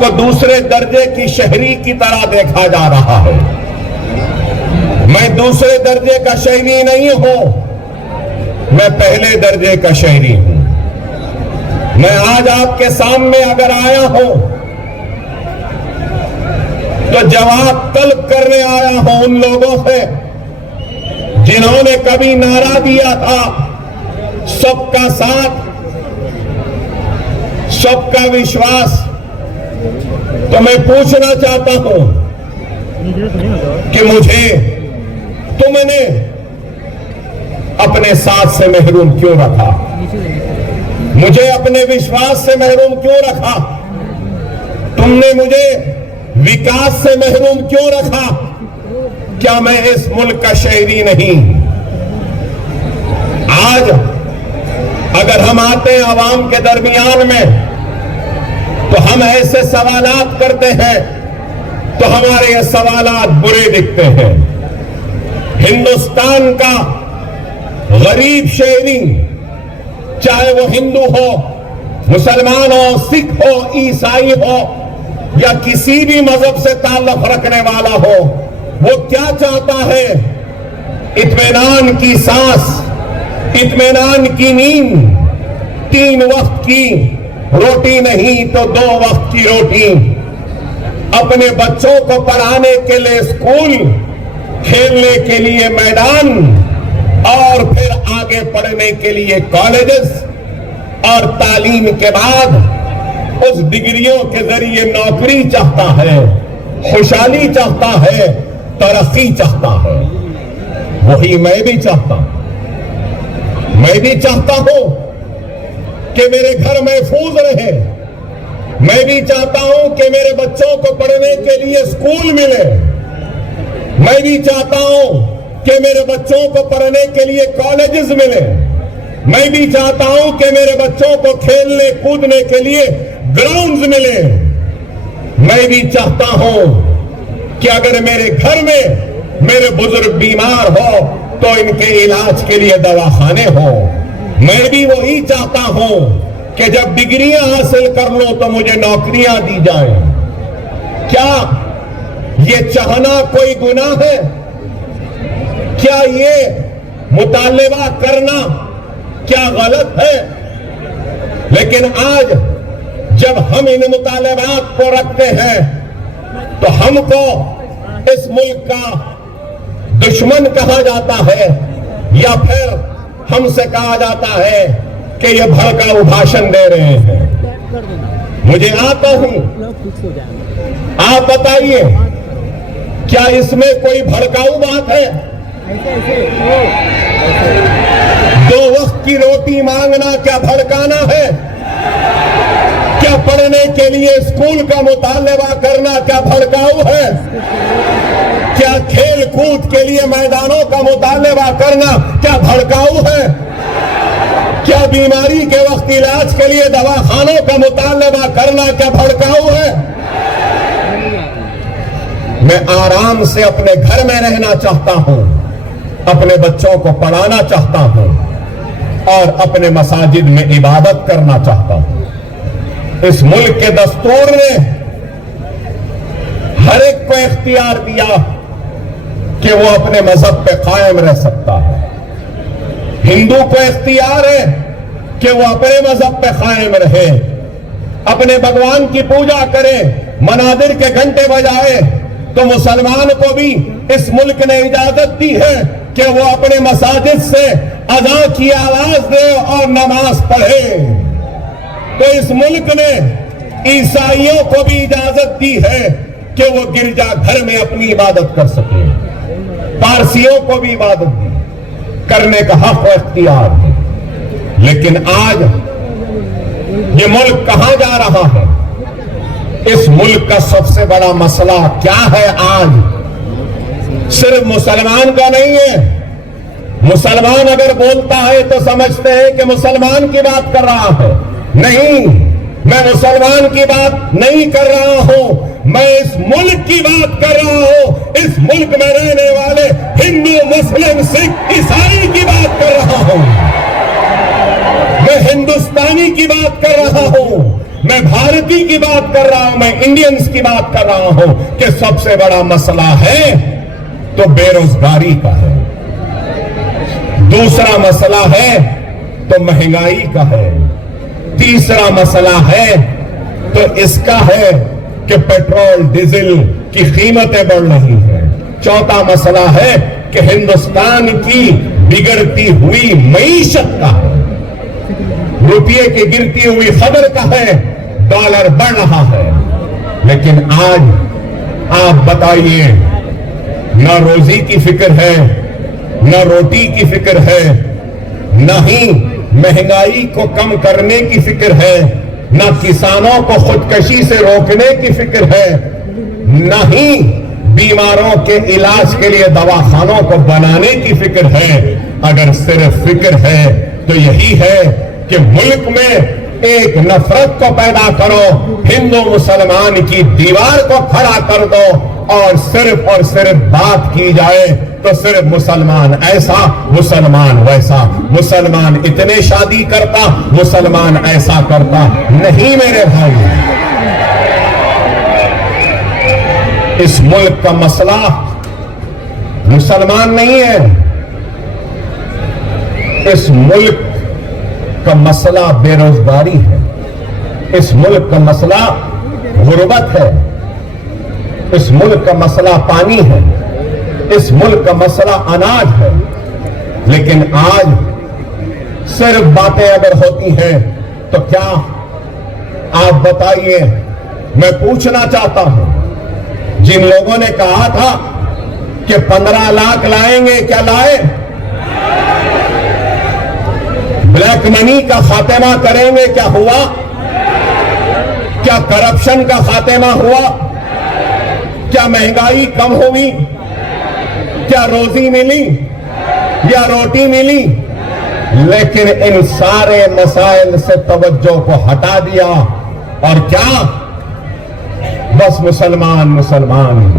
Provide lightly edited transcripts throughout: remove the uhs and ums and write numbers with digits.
کو دوسرے درجے کی شہری کی طرح دیکھا جا رہا ہے. میں دوسرے درجے کا شہری نہیں ہوں, میں پہلے درجے کا شہری ہوں. میں آج آپ کے سامنے اگر آیا ہوں تو جواب طلب کرنے آیا ہوں ان لوگوں سے جنہوں نے کبھی نعرہ دیا تھا سب کا ساتھ, سب کا وشواس. تو میں پوچھنا چاہتا ہوں کہ مجھے تم نے اپنے ساتھ سے محروم کیوں رکھا؟ مجھے اپنے وشواس سے محروم کیوں رکھا؟ تم نے مجھے وکاس سے محروم کیوں رکھا؟ کیا میں اس ملک کا شہری نہیں؟ آج اگر ہم آتے ہیں عوام کے درمیان میں تو ہم ایسے سوالات کرتے ہیں تو ہمارے یہ سوالات برے دکھتے ہیں. ہندوستان کا غریب شہری, چاہے وہ ہندو ہو, مسلمان ہو, سکھ ہو, عیسائی ہو یا کسی بھی مذہب سے تعلق رکھنے والا ہو, وہ کیا چاہتا ہے؟ اطمینان کی سانس, اطمینان کی نیند, 3 وقت کی روٹی نہیں تو 2 وقت کی روٹی, اپنے بچوں کو پڑھانے کے لیے اسکول, کھیلنے کے لیے میدان اور پھر آگے پڑھنے کے لیے کالجز, اور تعلیم کے بعد اس ڈگریوں کے ذریعے نوکری چاہتا ہے, خوشحالی چاہتا ہے, ترقی چاہتا ہے. وہی میں بھی چاہتا ہوں. میں بھی چاہتا ہوں کہ میرے گھر محفوظ رہے. میں بھی چاہتا ہوں کہ میرے بچوں کو پڑھنے کے لیے اسکول ملے. میں بھی چاہتا ہوں کہ میرے بچوں کو پڑھنے کے لیے کالجز ملے. میں بھی چاہتا ہوں کہ میرے بچوں کو کھیلنے کودنے کے لیے گراؤنڈز ملے. میں بھی چاہتا ہوں کہ اگر میرے گھر میں میرے بزرگ بیمار ہو تو ان کے علاج کے لیے دواخانے ہو. میں بھی وہی چاہتا ہوں کہ جب ڈگریاں حاصل کر لوں تو مجھے نوکریاں دی جائیں. کیا یہ چاہنا کوئی گناہ ہے؟ کیا یہ مطالبہ کرنا کیا غلط ہے؟ لیکن آج جب ہم ان مطالبات کو رکھتے ہیں تو ہم کو اس ملک کا دشمن کہا جاتا ہے, یا پھر ہم سے کہا جاتا ہے کہ یہ بھڑکاؤ بھاشن دے رہے ہیں. مجھے آتا ہوں, آپ بتائیے کیا اس میں کوئی بھڑکاؤ بات ہے؟ 2 وقت کی روٹی مانگنا کیا بھڑکانا ہے؟ کیا پڑھنے کے لیے اسکول کا مطالبہ کرنا کیا بھڑکاؤ ہے؟ کیا کھیل کود کے لیے میدانوں کا مطالبہ کرنا کیا بھڑکاؤ ہے؟ کیا بیماری کے وقت علاج کے لیے دواخانوں کا مطالبہ کرنا کیا بھڑکاؤ ہے؟ میں آرام سے اپنے گھر میں رہنا چاہتا ہوں, اپنے بچوں کو پڑھانا چاہتا ہوں اور اپنے مساجد میں عبادت کرنا چاہتا ہوں. اس ملک کے دستور نے ہر ایک کو اختیار دیا کہ وہ اپنے مذہب پہ قائم رہ سکتا ہے. ہندو کو اختیار ہے کہ وہ اپنے مذہب پہ قائم رہے, اپنے بھگوان کی پوجا کرے, منادر کے گھنٹے بجائے. تو مسلمان کو بھی اس ملک نے اجازت دی ہے کہ وہ اپنے مساجد سے اذان کی آواز دے اور نماز پڑھے. تو اس ملک نے عیسائیوں کو بھی اجازت دی ہے کہ وہ گرجا گھر میں اپنی عبادت کر سکیں. پارسیوں کو بھی عبادت دی کرنے کا حق و اختیار ہے. لیکن آج یہ ملک کہاں جا رہا ہے؟ اس ملک کا سب سے بڑا مسئلہ کیا ہے آج؟ صرف مسلمان کا نہیں ہے. مسلمان اگر بولتا ہے تو سمجھتے ہیں کہ مسلمان کی بات کر رہا ہے. نہیں, میں مسلمان کی بات نہیں کر رہا ہوں, میں اس ملک کی بات کر رہا ہوں. اس ملک میں رہنے والے ہندو, مسلم, سکھ, عیسائی کی بات کر رہا ہوں. میں ہندوستانی کی بات کر رہا ہوں. میں بھارتی کی بات کر رہا ہوں, میں انڈینز کی بات کر رہا ہوں کہ سب سے بڑا مسئلہ ہے تو بے روزگاری کا ہے, دوسرا مسئلہ ہے تو مہنگائی کا ہے, تیسرا مسئلہ ہے تو اس کا ہے کہ پیٹرول ڈیزل کی قیمتیں بڑھ رہی ہیں, چوتھا مسئلہ ہے کہ ہندوستان کی بگڑتی ہوئی معیشت کا ہے, روپیے کی گرتی ہوئی خبر کا ہے, ڈالر بڑھ رہا ہے. لیکن آج آپ بتائیے, نہ روزی کی فکر ہے, نہ روٹی کی فکر ہے, نہ ہی مہنگائی کو کم کرنے کی فکر ہے, نہ کسانوں کو خودکشی سے روکنے کی فکر ہے, نہ ہی بیماروں کے علاج کے لیے دواخانوں کو بنانے کی فکر ہے. اگر صرف فکر ہے تو یہی ہے کہ ملک میں ایک نفرت کو پیدا کرو, ہندو مسلمان کی دیوار کو کھڑا کر دو, اور صرف بات کی جائے تو صرف مسلمان ایسا, مسلمان ویسا, مسلمان اتنے شادی کرتا, مسلمان ایسا کرتا. نہیں میرے بھائی, اس ملک کا مسئلہ مسلمان نہیں ہے, اس ملک کا مسئلہ بے روزگاری ہے, اس ملک کا مسئلہ غربت ہے, اس ملک کا مسئلہ پانی ہے, اس ملک کا مسئلہ اناج ہے. لیکن آج صرف باتیں اگر ہوتی ہیں تو کیا آپ بتائیے, میں پوچھنا چاہتا ہوں, جن لوگوں نے کہا تھا کہ 15 لاکھ لائیں گے, کیا لائے؟ بلیک منی کا خاتمہ کریں گے, کیا ہوا؟ کیا کرپشن کا خاتمہ ہوا؟ کیا مہنگائی کم ہوئی؟ کیا روزی ملی یا روٹی ملی؟ لیکن ان سارے مسائل سے توجہ کو ہٹا دیا, اور کیا بس مسلمان مسلمان.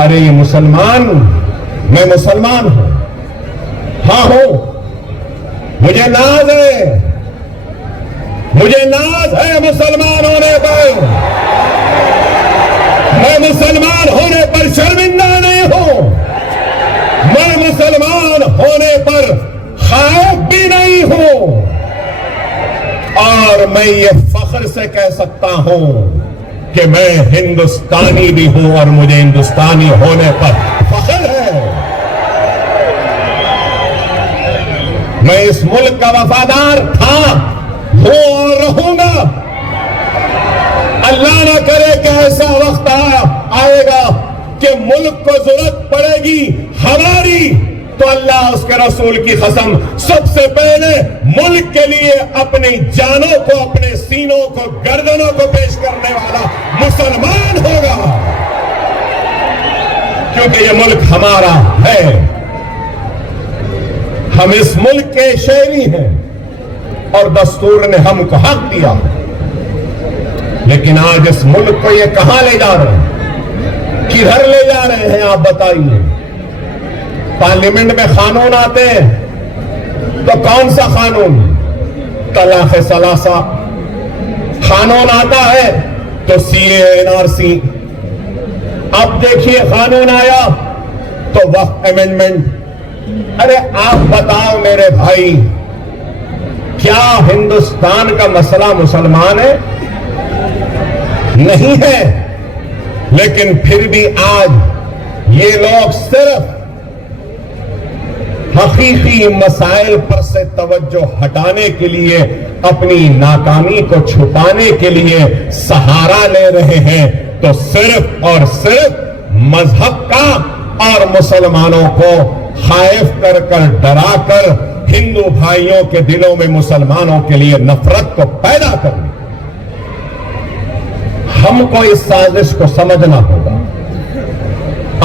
ارے یہ مسلمان, میں مسلمان ہوں, ہاں ہوں, مجھے ناز ہے, مجھے ناز ہے مسلمان ہونے پر, میں مسلمان ہونے پر شرمندہ نہیں ہوں, میں مسلمان ہونے پر خائف بھی نہیں ہوں, اور میں یہ فخر سے کہہ سکتا ہوں کہ میں ہندوستانی بھی ہوں, اور مجھے ہندوستانی ہونے پر فخر ہے. میں اس ملک کا وفادار تھا, ہوں اور رہوں گا. اللہ نہ کرے کہ ایسا وقت آئے گا کہ ملک کو ضرورت پڑے گی ہماری, تو اللہ اس کے رسول کی قسم سب سے پہلے ملک کے لیے اپنی جانوں کو, اپنے سینوں کو, گردنوں کو پیش کرنے والا مسلمان ہوگا, کیونکہ یہ ملک ہمارا ہے, ہم اس ملک کے شہری ہیں, اور دستور نے ہم کو حق دیا. لیکن آج اس ملک کو یہ کہاں لے جا رہے ہیں, کدھر لے جا رہے ہیں آپ بتائیے؟ پارلیمنٹ میں قانون آتے ہیں تو کون سا قانون؟ طلاق ثلاثہ. قانون آتا ہے تو CA/NRC. اب دیکھیے قانون آیا تو وقف امینڈمنٹ. ارے آپ بتاؤ میرے بھائی, کیا ہندوستان کا مسئلہ مسلمان ہے؟ نہیں ہے. لیکن پھر بھی آج یہ لوگ صرف حقیقی مسائل پر سے توجہ ہٹانے کے لیے, اپنی ناکامی کو چھپانے کے لیے سہارا لے رہے ہیں, تو صرف اور صرف مذہب کا اور مسلمانوں کو خائف کر ڈرا کر ہندو بھائیوں کے دلوں میں مسلمانوں کے لیے نفرت کو پیدا کرنا. ہم کو اس سازش کو سمجھنا ہوگا,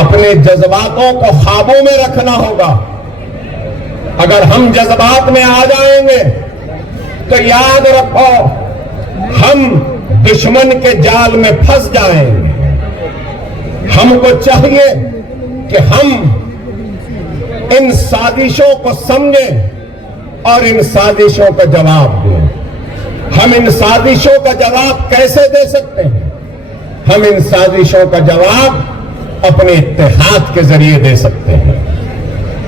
اپنے جذباتوں کو قابو میں رکھنا ہوگا. اگر ہم جذبات میں آ جائیں گے تو یاد رکھو ہم دشمن کے جال میں پھنس جائیں گے. ہم کو چاہیے کہ ہم ان سازشوں کو سمجھیں اور ان سازشوں کا جواب دیں. ہم ان سازشوں کا جواب کیسے دے سکتے ہیں؟ ہم ان سازشوں کا جواب اپنے اتحاد کے ذریعے دے سکتے ہیں،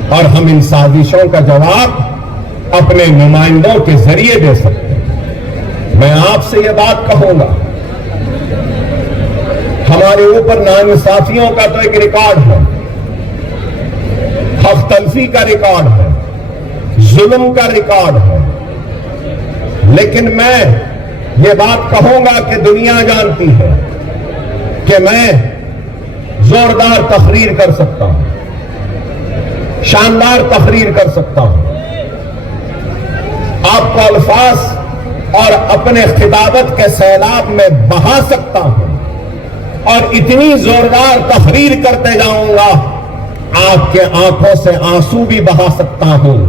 اور ہم ان سازشوں کا جواب اپنے نمائندوں کے ذریعے دے سکتے ہیں۔ میں آپ سے یہ بات کہوں گا، ہمارے اوپر ناانصافیوں کا تو ایک ریکارڈ ہے، حق تلفی کا ریکارڈ ہے، ظلم کا ریکارڈ ہے، لیکن میں یہ بات کہوں گا کہ دنیا جانتی ہے کہ میں زوردار تقریر کر سکتا ہوں، شاندار تقریر کر سکتا ہوں، آپ کو الفاظ اور اپنے خطابت کے سیلاب میں بہا سکتا ہوں، اور اتنی زوردار تقریر کرتے جاؤں گا آپ کے آنکھوں سے آنسو بھی بہا سکتا ہوں،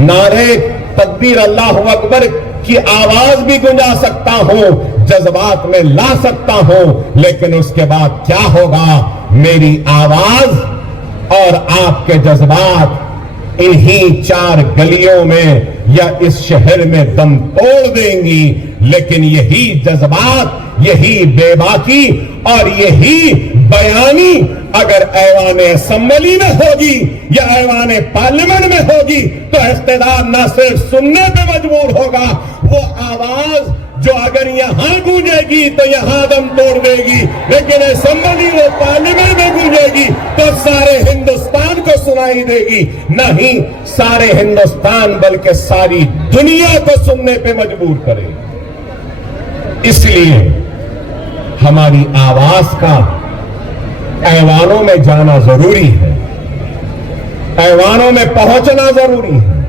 نعرے تکبیر اللہ اکبر کی آواز بھی گنجا سکتا ہوں، جذبات میں لا سکتا ہوں، لیکن اس کے بعد کیا ہوگا؟ میری آواز اور آپ کے جذبات انہی 4 گلیوں میں یا اس شہر میں دم توڑ دیں گی، لیکن یہی جذبات، یہی بے باکی اور یہی بیانی اگر ایوان اسمبلی میں ہوگی یا ایوان پارلیمنٹ میں ہوگی تو اقتدار نہ صرف سننے پہ مجبور ہوگا، وہ آواز جو اگر یہاں گونجے گی تو یہاں دم توڑ دے گی، لیکن اسمبلی وہ پارلیمنٹ میں گونجے گی تو سارے ہندوستان کو سنائی دے گی، نہیں سارے ہندوستان بلکہ ساری دنیا کو سننے پہ مجبور کرے گی۔ اس لیے ہماری آواز کا ایوانوں میں جانا ضروری ہے، ایوانوں میں پہنچنا ضروری ہے۔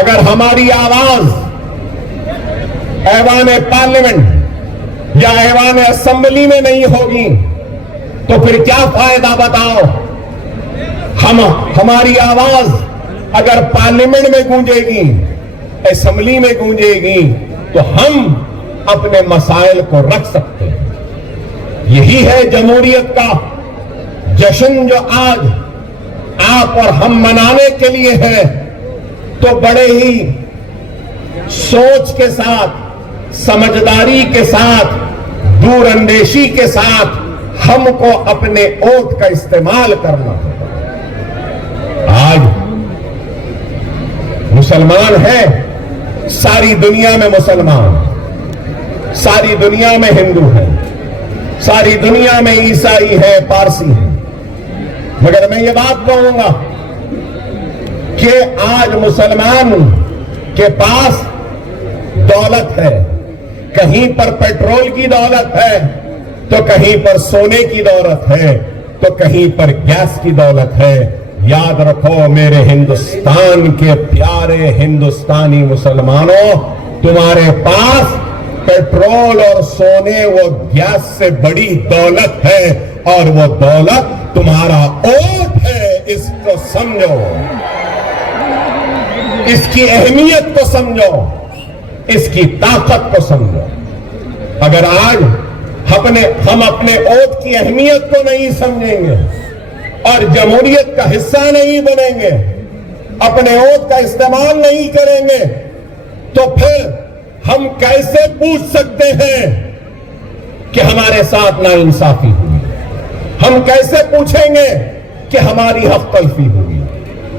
اگر ہماری آواز ایوان پارلیمنٹ یا ایوان اسمبلی میں نہیں ہوگی تو پھر کیا فائدہ بتاؤ؟ ہماری آواز اگر پارلیمنٹ میں گونجے گی، اسمبلی میں گونجے گی تو ہم اپنے مسائل کو رکھ سکتے ہیں۔ یہی ہے جمہوریت کا جشن جو آج آپ اور ہم منانے کے لیے ہے، تو بڑے ہی سوچ کے ساتھ، سمجھداری کے ساتھ، دور اندیشی کے ساتھ ہم کو اپنے ووٹ کا استعمال کرنا ہوگا۔ آج مسلمان ہیں، ساری دنیا میں مسلمان، ساری دنیا میں ہندو ہیں، ساری دنیا میں عیسائی ہے، پارسی ہیں، مگر میں یہ بات کہوں گا کہ آج مسلمان کے پاس دولت ہے، کہیں پر پیٹرول کی دولت ہے تو کہیں پر سونے کی دولت ہے تو کہیں پر گیس کی دولت ہے۔ یاد رکھو میرے ہندوستان کے پیارے ہندوستانی مسلمانوں، تمہارے پاس پیٹرول اور سونے و گیس سے بڑی دولت ہے، اور وہ دولت تمہارا ووٹ ہے۔ اس کو سمجھو، اس کی اہمیت کو سمجھو، اس کی طاقت کو سمجھو۔ اگر آج ہم اپنے ووٹ کی اہمیت کو نہیں سمجھیں گے اور جمہوریت کا حصہ نہیں بنیں گے، اپنے ووٹ کا استعمال نہیں کریں گے، تو پھر ہم کیسے پوچھ سکتے ہیں کہ ہمارے ساتھ ناانصافی ہوئی؟ ہم کیسے پوچھیں گے کہ ہماری حق تلفی ہوئی؟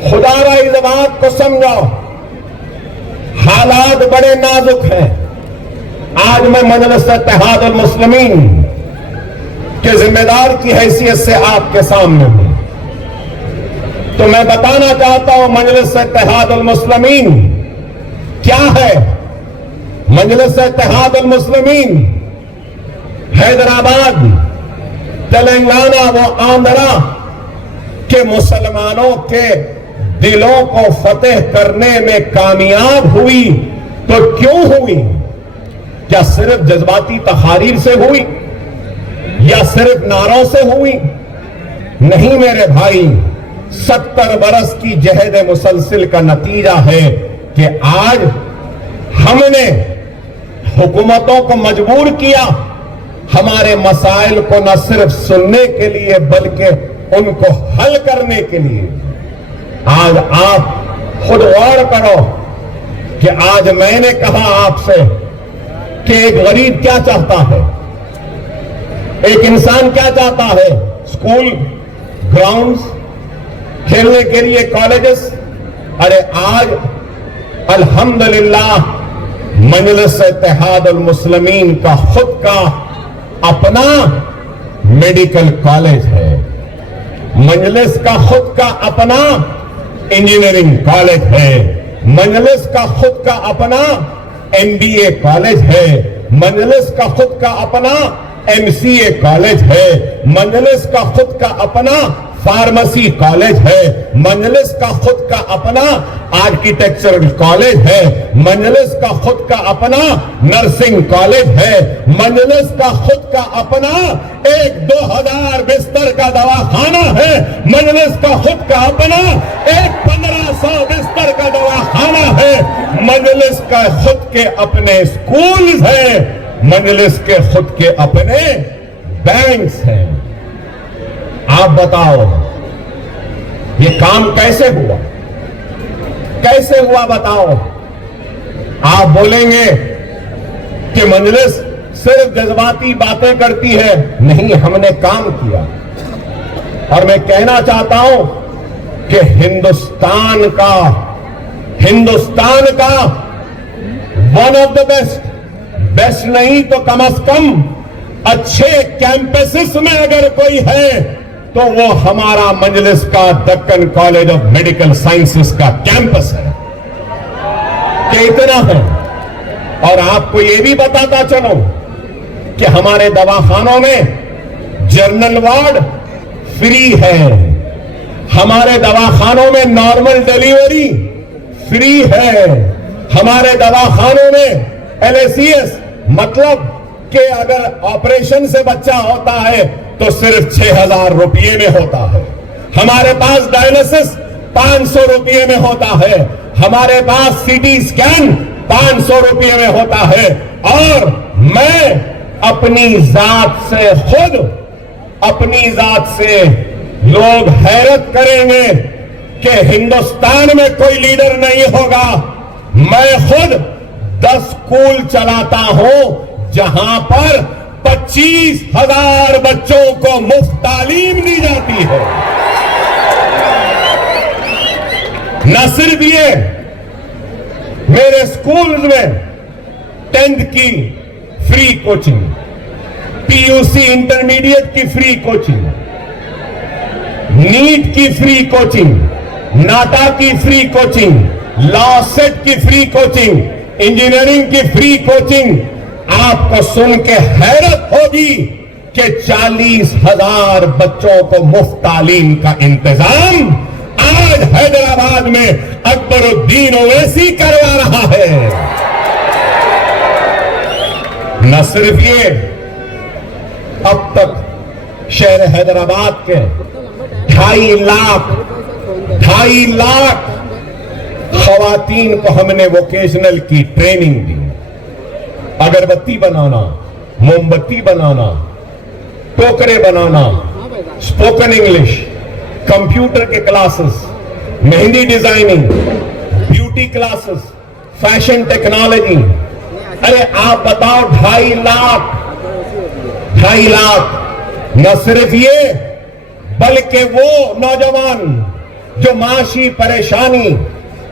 خدا را اس بات کو سمجھو، حالات بڑے نازک ہیں۔ آج میں مجلس اتحاد المسلمین کے ذمہ دار کی حیثیت سے آپ کے سامنے ہوں، تو میں بتانا چاہتا ہوں مجلس اتحاد المسلمین کیا ہے۔ مجلس اتحاد المسلمین حیدرآباد، تلنگانہ و آندھرا کے مسلمانوں کے دلوں کو فتح کرنے میں کامیاب ہوئی، تو کیوں ہوئی؟ کیا صرف جذباتی تحاریر سے ہوئی یا صرف نعروں سے ہوئی؟ نہیں میرے بھائی، 70 برس کی جہد مسلسل کا نتیجہ ہے کہ آج ہم نے حکومتوں کو مجبور کیا ہمارے مسائل کو نہ صرف سننے کے لیے بلکہ ان کو حل کرنے کے لیے۔ آج آپ خود غور کرو کہ آج میں نے کہا آپ سے کہ ایک غریب کیا چاہتا ہے, ایک انسان کیا چاہتا ہے. اسکول, گراؤنڈز, کھیلنے کے لیے کالجز. ارے آج الحمدللہ مجلس اتحاد المسلمین کا خود کا اپنا میڈیکل کالج ہے, مجلس کا خود کا اپنا انجینئرنگ کالج ہے, مجلس کا خود کا اپنا MBA کالج ہے, مجلس کا خود کا اپنا MCA کالج ہے, مجلس کا خود کا اپنا فارمیسی کالج ہے, مجلس کا خود کا اپنا آرکیٹیکچرل کالج ہے, مجلس کا خود کا اپنا نرسنگ کالج ہے, مجلس کا خود کا اپنا 1-2 ہزار بستر کا دواخانہ ہے, مجلس کا خود کا اپنا 1500 بستر کا دواخانہ ہے, مجلس کا خود کے اپنے اسکولز ہیں, مجلس کے خود کے اپنے بینکس ہیں. آپ بتاؤ یہ کام کیسے ہوا, کیسے ہوا بتاؤ. آپ بولیں گے کہ مجلس صرف جذباتی باتیں کرتی ہے. نہیں, ہم نے کام کیا. اور میں کہنا چاہتا ہوں کہ ہندوستان کا ون آف دا بیسٹ نہیں تو کم از کم اچھے کیمپسز میں اگر کوئی ہے تو وہ ہمارا مجلس کا Deccan college of medical sciences کا کیمپس ہے. کہ اتنا ہے. اور آپ کو یہ بھی بتاتا چلو کہ ہمارے دواخانوں میں جنرل وارڈ فری ہے, ہمارے دواخانوں میں نارمل ڈیلیوری فری ہے, ہمارے دواخانوں میں LACS مطلب کہ اگر آپریشن سے بچہ ہوتا ہے تو صرف 6,000 روپیے میں ہوتا ہے, ہمارے پاس ڈائلسس 500 روپیے میں ہوتا ہے, ہمارے پاس CT اسکین 500 روپیے میں ہوتا ہے. اور میں اپنی ذات سے لوگ حیرت کریں گے کہ ہندوستان میں کوئی لیڈر نہیں ہوگا. میں خود 10 اسکول چلاتا ہوں جہاں پر 25,000 بچوں کو مفت تعلیم دی جاتی ہے. نہ صرف یہ, میرے اسکولز میں 10th کی فری کوچنگ, PUC انٹرمیڈیٹ کی فری کوچنگ, نیٹ کی فری کوچنگ, ناٹا کی فری کوچنگ, لا سیٹ کی فری کوچنگ, انجینئرنگ کی فری کوچنگ. آپ کو سن کے حیرت ہوگی کہ 40,000 بچوں کو مفت تعلیم کا انتظام آج حیدرآباد میں اکبر الدین اویسی کروا رہا ہے. نہ صرف یہ, اب تک شہر حیدرآباد کے 2.5 لاکھ خواتین کو ہم نے ووکیشنل کی ٹریننگ دی. اگربتی بنانا, موم بتی بنانا, ٹوکرے بنانا, اسپوکن انگلش, کمپیوٹر کے classes, mehndi designing, beauty classes, fashion technology. ارے آپ بتاؤ 2.5 لاکھ. نہ صرف یہ بلکہ وہ نوجوان جو معاشی پریشانی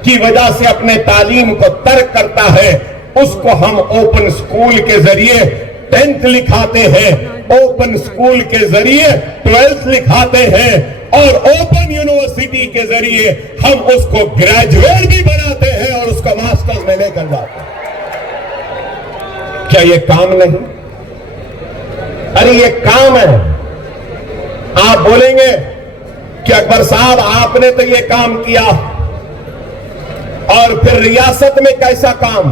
کی وجہ سے اپنے تعلیم کو ترک کرتا ہے, اس کو ہم اوپن اسکول کے ذریعے 10th لکھاتے ہیں, اوپن اسکول کے ذریعے 12th لکھاتے ہیں, اور اوپن یونیورسٹی کے ذریعے ہم اس کو گریجویٹ بھی بناتے ہیں اور اس کو ماسٹرز میں لے کر جاتے ہیں. کیا یہ کام نہیں؟ ارے یہ کام ہے. آپ بولیں گے کہ اکبر صاحب آپ نے تو یہ کام کیا, اور پھر ریاست میں کیسا کام؟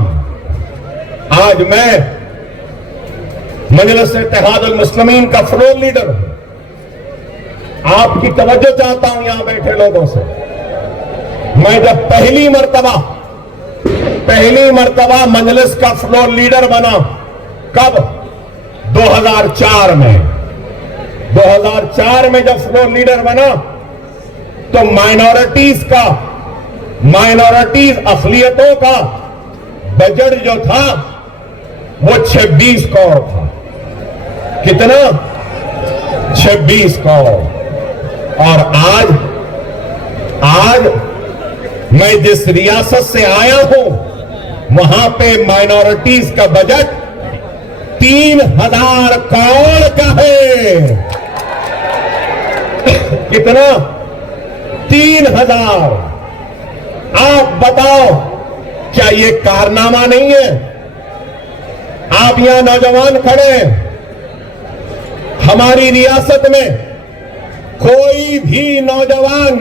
آج میں مجلس اتحاد المسلمین کا فلور لیڈر ہوں. آپ کی توجہ چاہتا ہوں یہاں بیٹھے لوگوں سے. میں جب پہلی مرتبہ مجلس کا فلور لیڈر بنا, کب؟ 2004 میں. 2004 میں جب فلور لیڈر بنا تو مائنورٹیز اقلیتوں کا بجٹ جو تھا وہ 26 کروڑ تھا. کتنا؟ 26 کروڑ. اور آج میں جس ریاست سے آیا ہوں وہاں پہ مائنورٹیز کا بجٹ 3000 کروڑ کا ہے. کتنا؟ 3000. آپ بتاؤ کیا یہ کارنامہ نہیں ہے؟ آپ یہاں نوجوان کھڑے ہیں. ہماری ریاست میں کوئی بھی نوجوان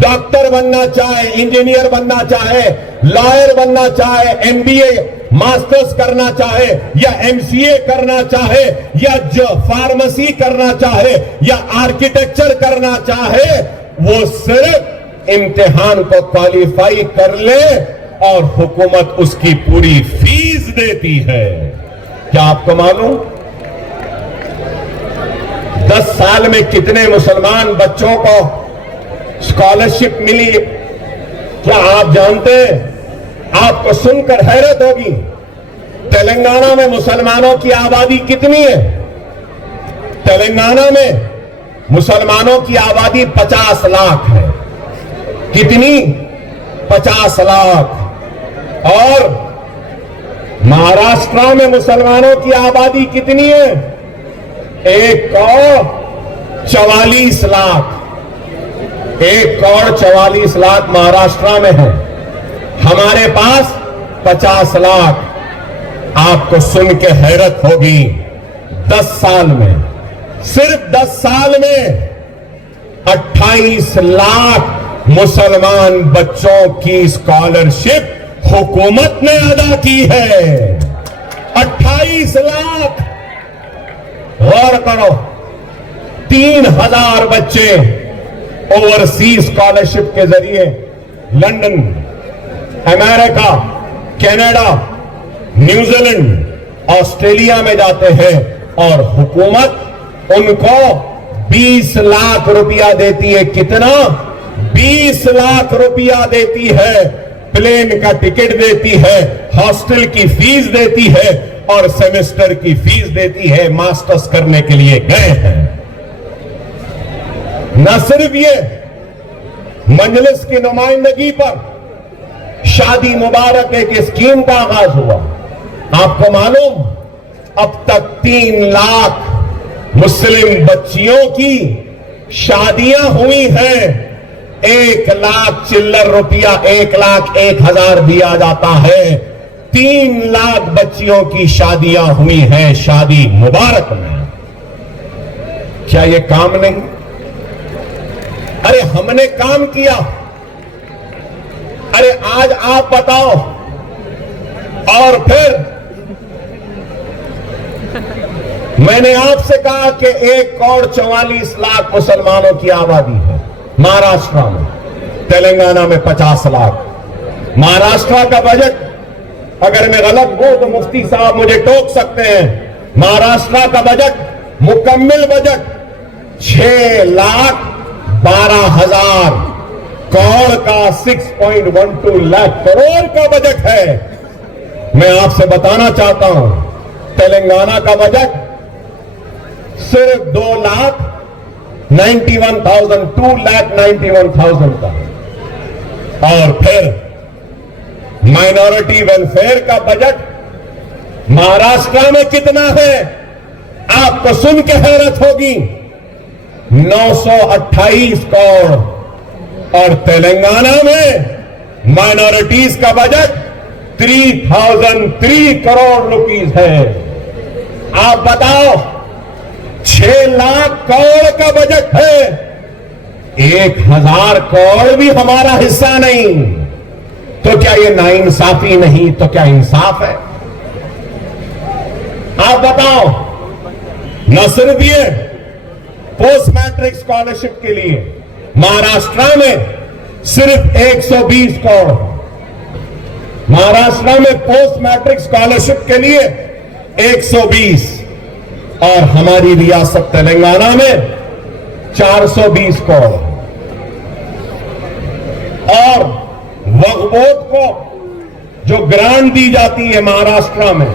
ڈاکٹر بننا چاہے, انجینئر بننا چاہے, لائر بننا چاہے, ایم بی اے ماسٹرز کرنا چاہے یا ایم سی اے کرنا چاہے یا فارمیسی کرنا چاہے یا آرکیٹیکچر کرنا چاہے, وہ صرف امتحان کو کوالیفائی کر لے اور حکومت اس کی پوری فیس دیتی ہے. کیا آپ کو معلوم 10 سال میں کتنے مسلمان بچوں کو اسکالرشپ ملی؟ کیا آپ جانتے ہیں؟ آپ کو سن کر حیرت ہوگی. تلنگانہ میں مسلمانوں کی آبادی کتنی ہے؟ تلنگانہ میں مسلمانوں کی آبادی 50 لاکھ ہے. کتنی؟ 50 لاکھ. اور مہاراشٹر میں مسلمانوں کی آبادی کتنی ہے؟ 1,44 لاکھ. 1,44 لاکھ مہاراشٹر میں ہے. ہمارے پاس 50 لاکھ. آپ کو سن کے حیرت ہوگی 10 سال میں, صرف 10 سال میں 28 لاکھ مسلمان بچوں کی اسکالرشپ حکومت نے ادا کی ہے. 28 لاکھ. غور کرو, 3000 بچے اوورسیز اسکالرشپ کے ذریعے لندن, امریکہ, کینیڈا, نیوزی لینڈ, آسٹریلیا میں جاتے ہیں اور حکومت ان کو 20 لاکھ روپیہ دیتی ہے. کتنا؟ 20 لاکھ روپیہ دیتی ہے. پلین کا ٹکٹ دیتی ہے, ہاسٹل کی فیس دیتی ہے اور سیمسٹر کی فیس دیتی ہے. ماسٹرز کرنے کے لیے گئے ہیں. نہ صرف یہ, مجلس کی نمائندگی پر شادی مبارک ایک اسکیم کا آغاز ہوا. آپ کو معلوم اب تک 3 لاکھ مسلم بچیوں کی شادیاں ہوئی ہیں. 1 لاکھ چلر روپیہ, 1,01,000 دیا جاتا ہے. 3 لاکھ بچیوں کی شادیاں ہوئی ہیں شادی مبارک میں. کیا یہ کام نہیں؟ ارے ہم نے کام کیا. ارے آج آپ بتاؤ. اور پھر میں نے آپ سے کہا کہ 1,44 لاکھ مسلمانوں کی آبادی ہے مہاراشٹر میں. تلنگانہ میں 50 لاکھ. مہاراشٹر کا بجٹ, اگر میں غلط ہوں تو مفتی صاحب مجھے ٹوک سکتے ہیں, مہاراشٹر کا بجٹ, مکمل بجٹ 6,12,000 کروڑ کا 6.12 لاکھ کروڑ کا بجٹ ہے. میں آپ سے بتانا چاہتا ہوں تلنگانہ کا بجٹ صرف 2,91,000 2,91,000 کا. اور پھر مائنورٹی ویلفیئر کا بجٹ مہاراشٹر میں کتنا ہے؟ آپ کو سن کے حیرت ہوگی, 928 کروڑ. اور تلنگانہ میں مائنورٹیز کا بجٹ 3,003 کروڑ روپیز ہے. آپ بتاؤ 6 لاکھ کروڑ کا بجٹ ہے, 1,000 کروڑ بھی ہمارا حصہ نہیں. تو کیا یہ ناانصافی نہیں تو کیا انصاف ہے؟ آپ بتاؤ. نہ صرف یہ, پوسٹ میٹرک اسکالرشپ کے لیے مہاراشٹر میں صرف 120 کروڑ. مہاراشٹر میں پوسٹ میٹرک اسکالرشپ کے لیے 120, اور ہماری ریاست تلنگانہ میں 420 کروڑ. اور وقف بورڈ کو جو گرانٹ دی جاتی ہے مہاراشٹر میں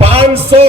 500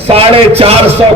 450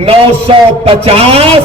950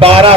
12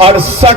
68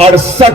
68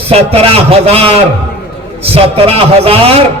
17,000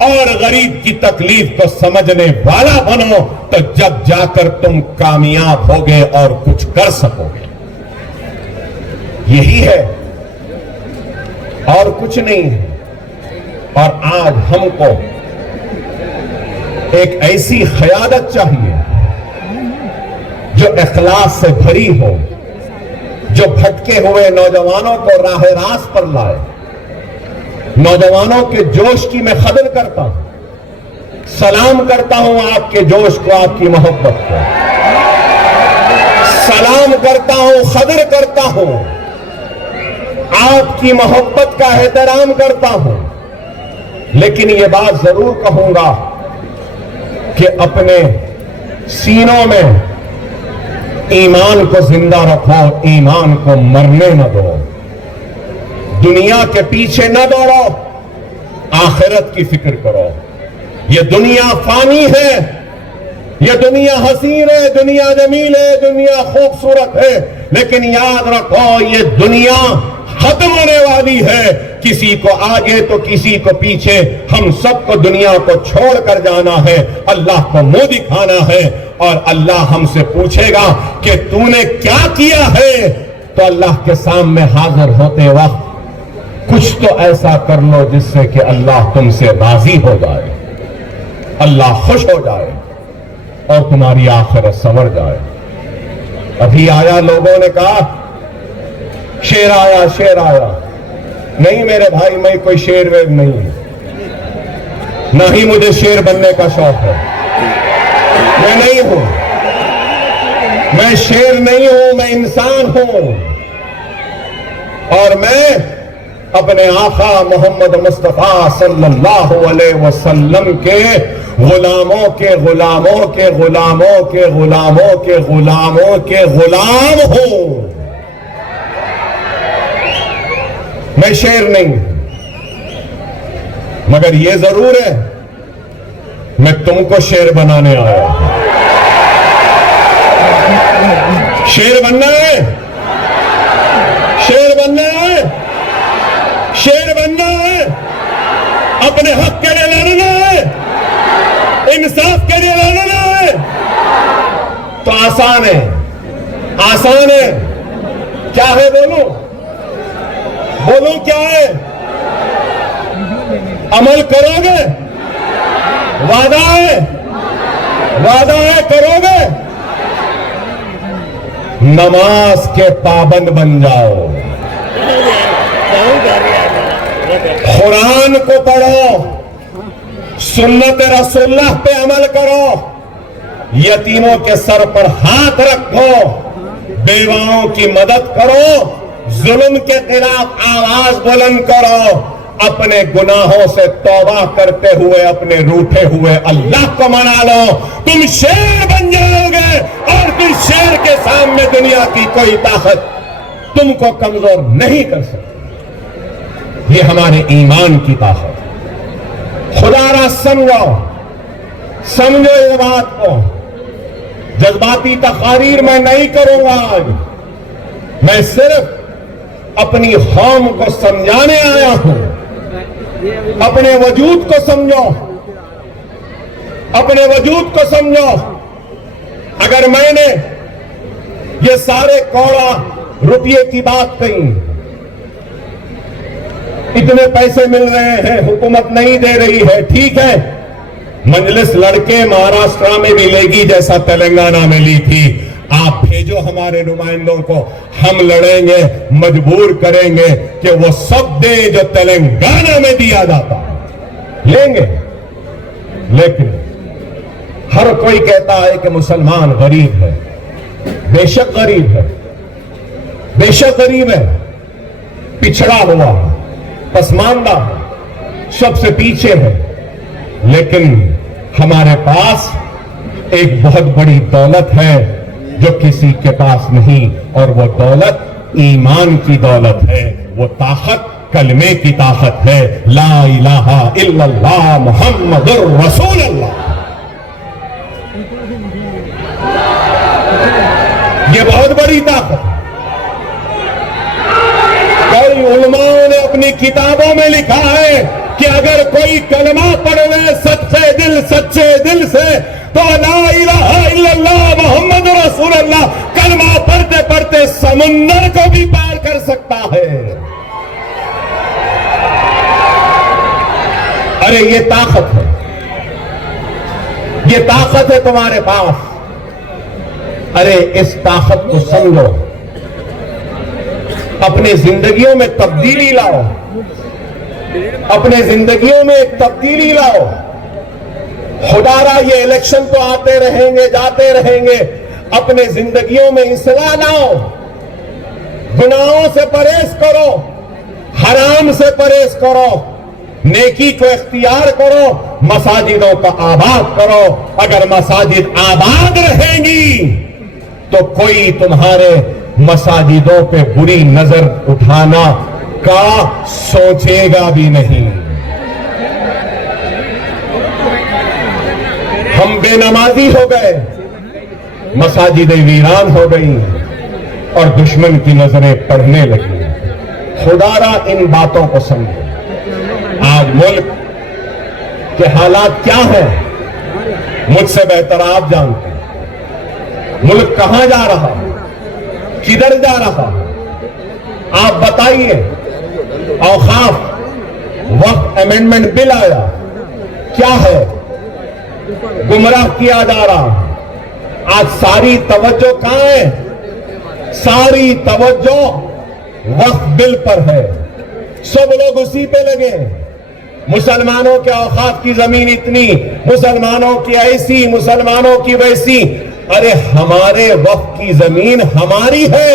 اور غریب کی تکلیف کو سمجھنے والا بنو تو جب جا کر تم کامیاب ہوگے اور کچھ کر سکو گے. یہی ہے اور کچھ نہیں ہے. اور آج ہم کو ایک ایسی قیادت چاہیے جو اخلاص سے بھری ہو, جو بھٹکے ہوئے نوجوانوں کو راہ راست پر لائے. نوجوانوں کے جوش کی میں قدر کرتا ہوں, سلام کرتا ہوں آپ کے جوش کو, آپ کی محبت کو سلام کرتا ہوں, قدر کرتا ہوں, آپ کی محبت کا احترام کرتا ہوں. لیکن یہ بات ضرور کہوں گا کہ اپنے سینوں میں ایمان کو زندہ رکھو, ایمان کو مرنے نہ دو. دنیا کے پیچھے نہ دوڑو, آخرت کی فکر کرو. یہ دنیا فانی ہے, یہ دنیا حسین ہے, دنیا جمیل ہے, دنیا خوبصورت ہے, لیکن یاد رکھو یہ دنیا ختم ہونے والی ہے. کسی کو آگے تو کسی کو پیچھے, ہم سب کو دنیا کو چھوڑ کر جانا ہے, اللہ کو منہ دکھانا ہے. اور اللہ ہم سے پوچھے گا کہ تو نے کیا کیا ہے, تو اللہ کے سامنے حاضر ہوتے وقت کچھ تو ایسا کر لو جس سے کہ اللہ تم سے راضی ہو جائے, اللہ خوش ہو جائے اور تمہاری آخرت سنور جائے. ابھی آیا, لوگوں نے کہا شیر آیا, شیر آیا. نہیں میرے بھائی, میں کوئی شیر ویر نہیں ہوں, نہ ہی مجھے شیر بننے کا شوق ہے. میں نہیں ہوں, میں شیر نہیں ہوں, میں انسان ہوں. اور میں اپنے آقا محمد مصطفیٰ صلی اللہ علیہ وسلم کے غلاموں کے غلاموں کے غلاموں کے غلاموں کے غلاموں کے غلام ہوں. میں شیر نہیں ہوں, مگر یہ ضرور ہے میں تم کو شیر بنانے آیا ہوں. شیر بننا ہے, شیر بننا ہے, شیر بننا ہے, اپنے حق کے لیے لڑنا ہے, انصاف کے لیے لڑنا ہے. تو آسان ہے, آسان ہے. کیا ہے بولوں, بولوں کیا ہے؟ عمل کرو گے, وعدہ ہے, وعدہ ہے, کرو گے. نماز کے پابند بن جاؤ, قرآن کو پڑھو, سنت رسول اللہ پہ عمل کرو, یتیموں کے سر پر ہاتھ رکھو, بیواؤں کی مدد کرو, ظلم کے خلاف آواز بلند کرو, اپنے گناہوں سے توبہ کرتے ہوئے اپنے روٹھے ہوئے اللہ کو منا لو. تم شیر بن جاؤ گے اور پھر شیر کے سامنے دنیا کی کوئی طاقت تم کو کمزور نہیں کر سکتی. یہ ہمارے ایمان کی طاقت. خدا را سمجھو, سمجھو یہ بات کو. جذباتی تقاریر میں نہیں کروں گا آج, میں صرف اپنی قوم کو سمجھانے آیا ہوں. اپنے وجود کو سمجھو, اپنے وجود کو سمجھو. اگر میں نے یہ سارے کوڑا روپیے کی بات کہی, اتنے پیسے مل رہے ہیں, حکومت نہیں دے رہی ہے, ٹھیک ہے, مجلس لڑکے مہاراشٹر میں بھی لے گی جیسا تلنگانہ میں لی تھی. آپ بھیجو ہمارے نمائندوں کو, ہم لڑیں گے, مجبور کریں گے کہ وہ سب دیں جو تلنگانہ میں دیا جاتا, لیں گے. لیکن ہر کوئی کہتا ہے کہ مسلمان غریب ہے. بے شک غریب ہے, بے شک غریب ہے, پچھڑا ہوا, پسماندہ, سب سے پیچھے ہے. لیکن ہمارے پاس ایک بہت بڑی دولت ہے جو کسی کے پاس نہیں, اور وہ دولت ایمان کی دولت ہے. وہ طاقت کلمے کی طاقت ہے, لا الہ الا اللہ محمد الرسول اللہ. یہ بہت بڑی طاقت. کئی علماء نے اپنی کتابوں میں لکھا ہے کہ اگر کوئی کلمہ پڑھ لے سچے دل سے تو لا الہ الا اللہ محمد رسول اللہ کلمہ پڑھتے پڑھتے سمندر کو بھی پار کر سکتا ہے۔ ارے یہ طاقت ہے، یہ طاقت ہے تمہارے پاس۔ ارے اس طاقت کو سمجھو، اپنی زندگیوں میں تبدیلی لاؤ، اپنے زندگیوں میں ایک تبدیلی لاؤ۔ خدا را یہ الیکشن تو آتے رہیں گے جاتے رہیں گے، اپنے زندگیوں میں اصلاح لاؤ، گناہوں سے پرہیز کرو، حرام سے پرہیز کرو، نیکی کو اختیار کرو، مساجدوں کا آباد کرو۔ اگر مساجد آباد رہیں گی تو کوئی تمہارے مساجدوں پہ بری نظر اٹھانا کا سوچے گا بھی نہیں۔ ہم بے نمازی ہو گئے، مساجدیں ویران ہو گئی اور دشمن کی نظریں پڑنے لگی۔ خدا را ان باتوں کو سمجھو۔ آج ملک کے حالات کیا ہیں مجھ سے بہتر آپ جانتے ہیں۔ ملک کہاں جا رہا، کدھر جا رہا، آپ بتائیے۔ اوقاف وقت امینڈمنٹ بل آیا، کیا ہے؟ گمراہ کیا جا رہا۔ آج ساری توجہ کہاں ہے؟ ساری توجہ وقت بل پر ہے، سب لوگ اسی پہ لگے۔ مسلمانوں کے اوقاف کی زمین اتنی، مسلمانوں کی ایسی، مسلمانوں کی ویسی۔ ارے ہمارے وقت کی زمین ہماری ہے،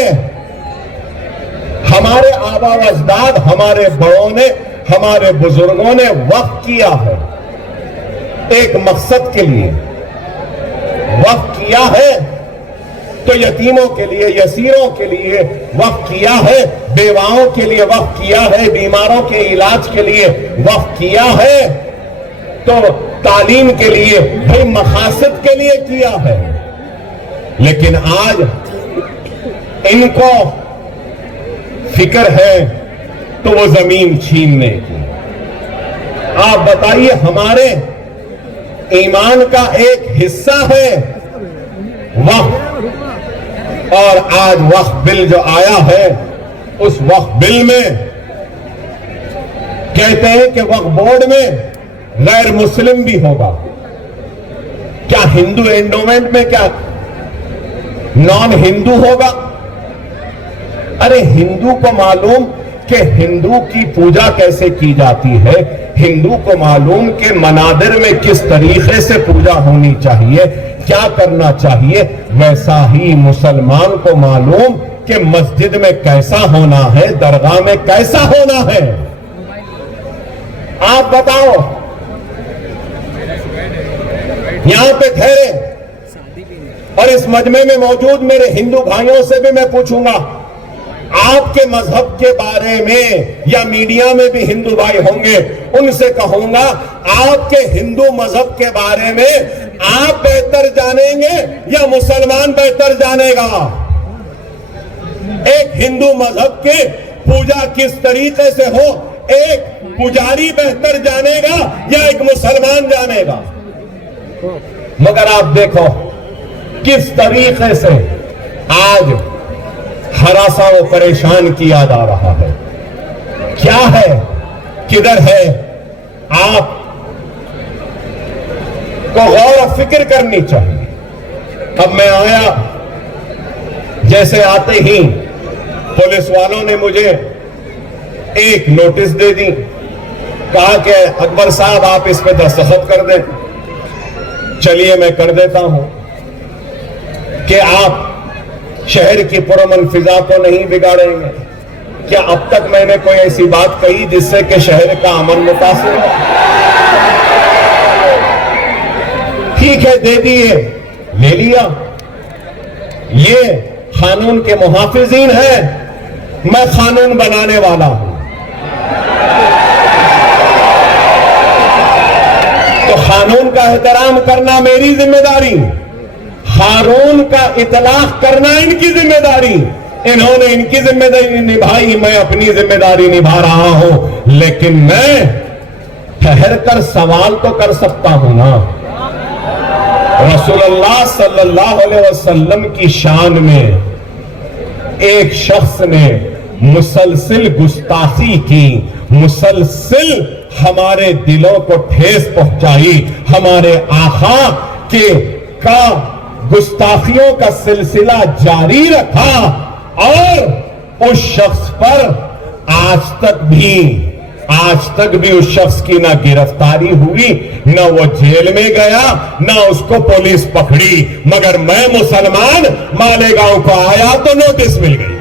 ہمارے آبا و اجداد، ہمارے بڑوں نے، ہمارے بزرگوں نے وقف کیا ہے، ایک مقصد کے لیے وقف کیا ہے۔ تو یتیموں کے لیے، یسیروں کے لیے وقف کیا ہے، بیواؤں کے لیے وقف کیا ہے، بیماروں کے علاج کے لیے وقف کیا ہے، تو تعلیم کے لیے، بھئی مقاصد کے لیے کیا ہے۔ لیکن آج ان کو فکر ہے تو وہ زمین چھیننے کی۔ آپ بتائیے، ہمارے ایمان کا ایک حصہ ہے وقف، اور آج وقف بل جو آیا ہے اس وقف بل میں کہتے ہیں کہ وقف بورڈ میں غیر مسلم بھی ہوگا۔ کیا ہندو انڈومنٹ میں کیا نان ہندو ہوگا؟ ارے ہندو کو معلوم کہ ہندو کی پوجا کیسے کی جاتی ہے، ہندو کو معلوم کہ منادر میں کس طریقے سے پوجا ہونی چاہیے، کیا کرنا چاہیے۔ ویسا ہی مسلمان کو معلوم کہ مسجد میں کیسا ہونا ہے، درگاہ میں کیسا ہونا ہے۔ آپ بتاؤ، یہاں پہ ٹھہرے اور اس مجمع میں موجود میرے ہندو بھائیوں سے بھی میں پوچھوں گا، آپ کے مذہب کے بارے میں، یا میڈیا میں بھی ہندو بھائی ہوں گے، ان سے کہوں گا آپ کے ہندو مذہب کے بارے میں آپ بہتر جانیں گے یا مسلمان بہتر جانے گا؟ ایک ہندو مذہب کے پوجا کس طریقے سے ہو، ایک پجاری بہتر جانے گا یا ایک مسلمان جانے گا؟ مگر آپ دیکھو کس طریقے سے آج ہراساں و پریشان کیا جا رہا ہے۔ کیا ہے، کدھر ہے؟ آپ کو غور و فکر کرنی چاہیے۔ اب میں آیا، جیسے آتے ہی پولیس والوں نے مجھے ایک نوٹس دے دی، کہا کہ اکبر صاحب آپ اس پہ دستخط کر دیں۔ چلیے میں کر دیتا ہوں کہ آپ شہر کی پرامن فضا کو نہیں بگاڑیں گے۔ کیا اب تک میں نے کوئی ایسی بات کہی جس سے کہ شہر کا امن متاثر ہو؟ ٹھیک ہے، دے دیے، لے لیا۔ یہ قانون کے محافظین ہیں، میں قانون بنانے والا ہوں۔ تو قانون کا احترام کرنا میری ذمہ داری، قانون کا اطلاق کرنا ان کی ذمہ داری۔ انہوں نے ان کی ذمہ داری نبھائی، میں اپنی ذمہ داری نبھا رہا ہوں۔ لیکن میں ٹھہر کر سوال تو کر سکتا ہوں نا. رسول اللہ صلی اللہ علیہ وسلم کی شان میں ایک شخص نے مسلسل گستاخی کی، مسلسل ہمارے دلوں کو ٹھیس پہنچائی، ہمارے آقا کے کا گستاخیوں کا سلسلہ جاری رکھا، اور اس شخص پر آج تک بھی اس شخص کی نہ گرفتاری ہوئی، نہ وہ جیل میں گیا، نہ اس کو پولیس پکڑی. مگر میں مسلمان مالیگاؤں کو آیا تو نوٹس مل گئی.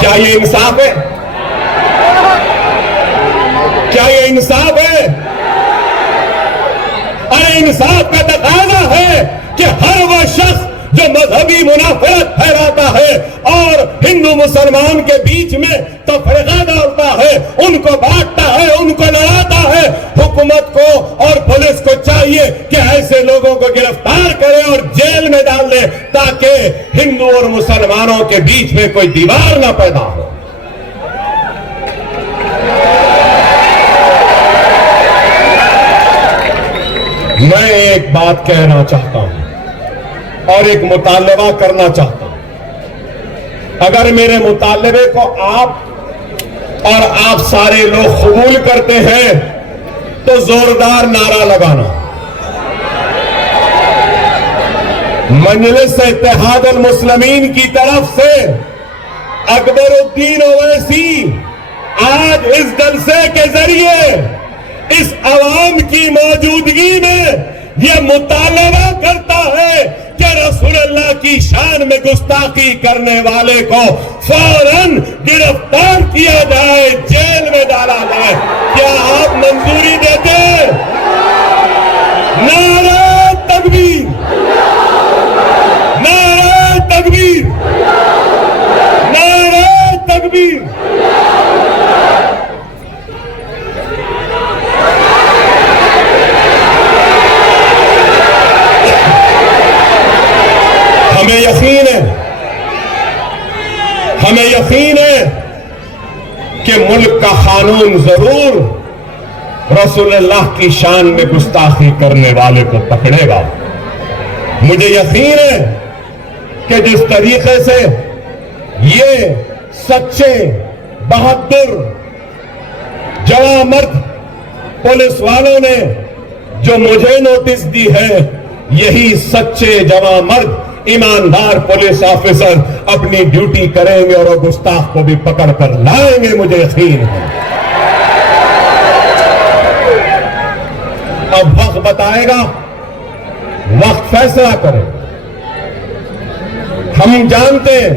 کیا یہ انصاف ہے؟ کیا یہ انصاف ہے؟ ارے انصاف کا تقاضا ہے کہ ہر وہ شخص جو مذہبی منافرت پھیلاتا ہے اور ہندو مسلمان کے بیچ میں تفرقہ ڈالتا ہے، ان کو بانٹتا ہے، ان کو لڑاتا ہے، حکومت کو اور پولیس کو چاہیے کہ ایسے لوگوں کو گرفتار کرے اور جیل میں ڈال دے تاکہ ہندو اور مسلمانوں کے بیچ میں کوئی دیوار نہ پیدا ہو. میں ایک بات کہنا چاہتا ہوں اور ایک مطالبہ کرنا چاہتا ہوں. اگر میرے مطالبے کو آپ سارے لوگ قبول کرتے ہیں تو زوردار نعرہ لگانا. مجلس اتحاد المسلمین کی طرف سے اکبر الدین اویسی آج اس جلسے کے ذریعے اس عوام کی موجودگی میں یہ مطالبہ کرتا ہے کہ رسول اللہ کی شان میں گستاخی کرنے والے کو فوراً گرفتار کیا جائے، جیل میں ڈالا جائے. کیا آپ منظوری دیتے ہیں؟ نعرہ تکبیر! نعرہ تکبیر! نعرہ تکبیر! ہمیں یقین ہے کہ ملک کا قانون ضرور رسول اللہ کی شان میں گستاخی کرنے والے کو پکڑے گا. مجھے یقین ہے کہ جس طریقے سے یہ سچے بہادر جواں مرد پولیس والوں نے جو مجھے نوٹس دی ہے، یہی سچے جواں مرد ایماندار پولیس آفیسر اپنی ڈیوٹی کریں گے اور وہ گستاخ کو بھی پکڑ کر لائیں گے. مجھے یقین ہے. اب وقت بتائے گا، وقت فیصلہ کرے. ہم جانتے ہیں.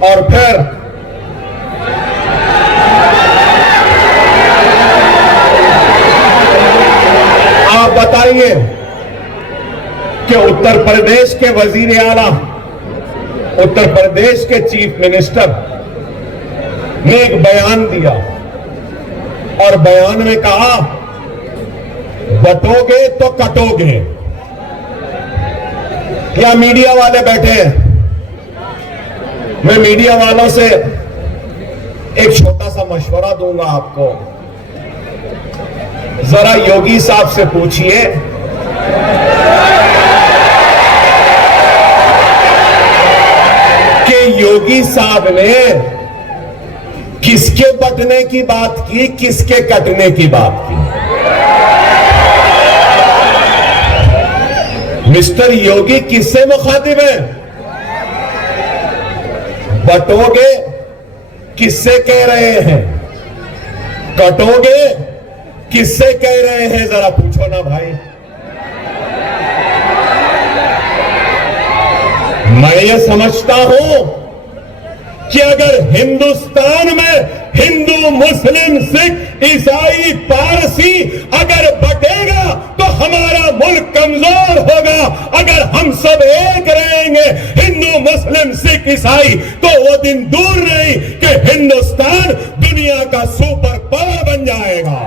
اور پھر آپ بتائیے کہ اتر پردیش کے وزیر اعلیٰ، اتر پردیش کے چیف منسٹر نے ایک بیان دیا اور بیان میں کہا بٹو گے تو کٹو گے. یا میڈیا والے بیٹھے ہیں، میں میڈیا والوں سے ایک چھوٹا سا مشورہ دوں گا آپ کو. ذرا یوگی صاحب سے پوچھئے کہ یوگی صاحب نے کس کے بٹنے کی بات کی، کس کے کٹنے کی بات کی. مسٹر یوگی کس سے مخاطب ہیں؟ بٹو گے کس سے کہہ رہے ہیں؟ کٹو گے کس سے کہہ رہے ہیں؟ ذرا پوچھو نا بھائی. میں یہ سمجھتا ہوں کہ اگر ہندوستان میں ہندو، مسلم، سکھ، عیسائی، پارسی اگر بٹے گا تو ہمارا ملک کمزور ہوگا. اگر ہم سب ایک رہیں گے، ہندو، مسلم، سکھ، عیسائی، تو وہ دن دور نہیں کہ ہندوستان دنیا کا سپر پاور بن جائے گا.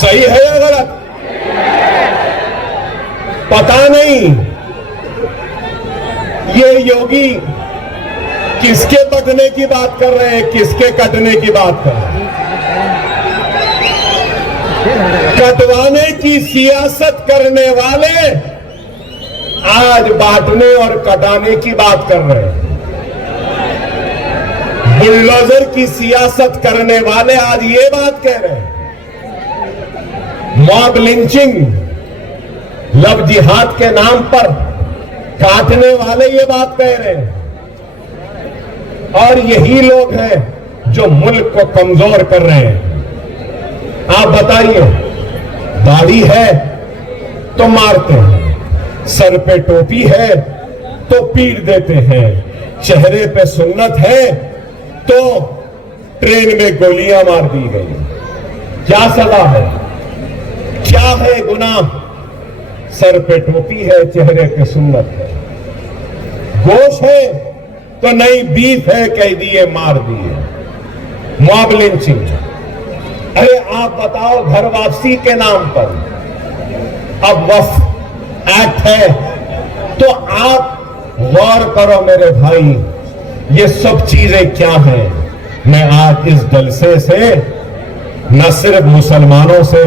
صحیح ہے یا غلط؟ پتہ نہیں یہ یوگی کس کے بٹنے کی بات کر رہے ہیں؟ کس کے کٹنے کی بات کر رہے ہیں؟ کٹوانے کی سیاست کرنے والے آج بانٹنے اور کٹانے کی بات کر رہے ہیں. بلڈوزر کی سیاست کرنے والے آج یہ بات کہہ رہے ہیں. موب لنچنگ، لو جہاد کے نام پر کاٹنے والے یہ بات کہہ رہے ہیں. اور یہی لوگ ہیں جو ملک کو کمزور کر رہے ہیں. آپ بتائیے، داڑھی ہے تو مارتے ہیں، سر پہ ٹوپی ہے تو پیٹ دیتے ہیں، چہرے پہ سنت ہے تو ٹرین میں گولیاں مار دی گئی. کیا سزا ہے؟ کیا ہے گناہ؟ سر پہ ٹوپی ہے، چہرے پہ سنت ہے. گوشت ہے تو نئی بیف ہے، کہہ دیے مار دیے. Mob lynching. ارے آپ بتاؤ، گھر واپسی کے نام پر اب وقف ایکٹ ہے تو آپ غور کرو میرے بھائی، یہ سب چیزیں کیا ہیں. میں آج اس جلسے سے نہ صرف مسلمانوں سے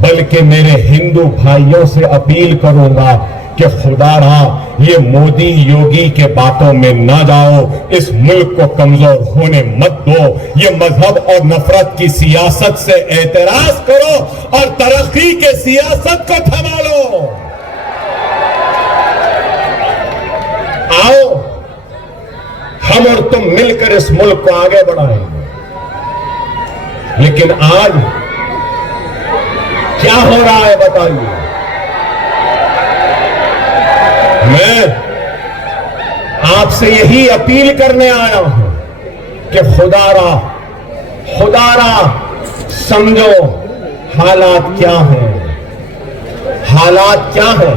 بلکہ میرے ہندو بھائیوں سے اپیل کروں گا کہ خدا را یہ مودی یوگی کے باتوں میں نہ جاؤ، اس ملک کو کمزور ہونے مت دو. یہ مذہب اور نفرت کی سیاست سے اعتراض کرو اور ترقی کے سیاست کو تھما لو. آؤ ہم اور تم مل کر اس ملک کو آگے بڑھائیں گے. لیکن آج کیا ہو رہا ہے بتائیے. میں آپ سے یہی اپیل کرنے آیا ہوں کہ خدا را سمجھو حالات کیا ہیں. حالات کیا ہیں؟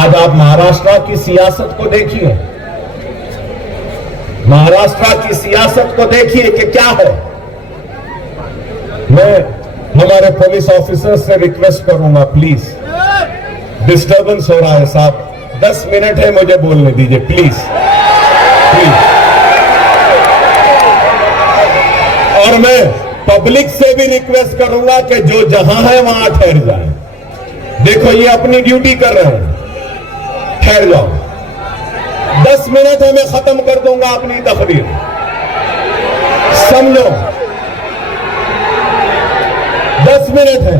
آج آپ مہاراشٹر کی سیاست کو دیکھیے. مہاراشٹر کی سیاست کو دیکھیے کہ کیا ہے. میں ہمارے پولیس آفیسر سے ریکویسٹ کروں گا، پلیز ڈسٹربنس ہو رہا ہے صاحب، 10 منٹ ہے، مجھے بولنے دیجئے پلیز. اور میں پبلک سے بھی ریکویسٹ کروں گا کہ جو جہاں ہے وہاں ٹھہر جائیں. دیکھو یہ اپنی ڈیوٹی کر رہے ہیں، ٹھہر جاؤ. 10 منٹ ہے، میں ختم کر دوں گا اپنی تقریر. سمجھو 10 منٹ ہے.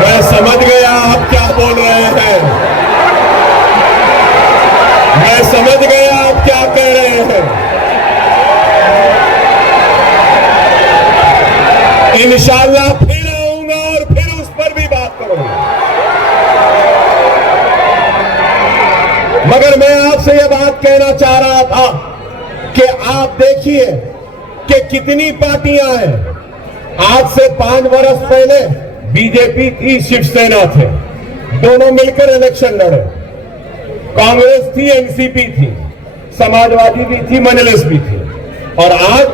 میں سمجھ گیا آپ کیا بول رہے ہیں. میں سمجھ گیا آپ کیا کہہ رہے ہیں. انشاءاللہ پھر آؤں گا اور پھر اس پر بھی بات کروں گا. مگر میں آپ سے یہ بات کہنا چاہ رہا تھا کہ آپ دیکھیے کہ کتنی پارٹیاں ہیں. آج سے 5 برس پہلے بی جے پی تھی، شیو سینا تھے، دونوں مل کر الیکشن لڑے. کانگریس تھی، این سی پی تھی، سماجوادی بھی تھی، مجلس بھی تھی. اور آج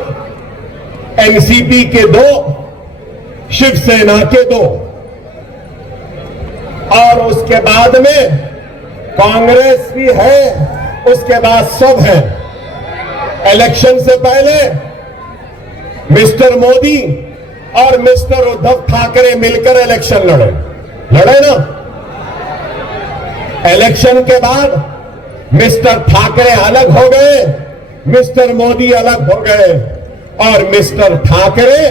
این سی پی کے 2، شیو سینا کے 2، اور اس کے بعد میں کانگریس بھی ہے، اس کے بعد سب ہے. الیکشن سے پہلے مسٹر مودی اور مسٹر ادھو ٹھاکرے مل کر الیکشن لڑے نا. الیکشن کے بعد مسٹر ٹھاکرے الگ ہو گئے، مسٹر مودی الگ ہو گئے، اور مسٹر ٹھاکرے